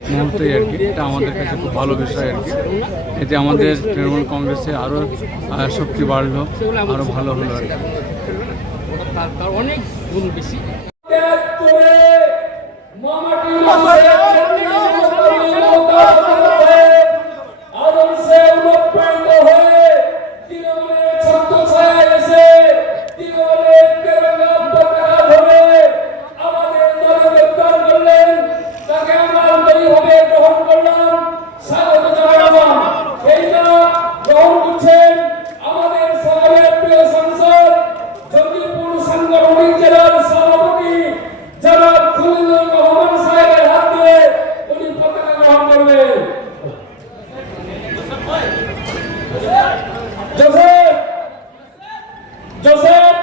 মুহূর্তেই আর কি, এটা আমাদের কাছে খুব ভালো বিষয় আর কি। এতে আমাদের তৃণমূল কংগ্রেসে আরও শক্তি বাড়লো আরও ভালো হলো আর কি। অনেক গুণ বেশি। গ্রহণ করবে। জোসেফ! জোসেফ!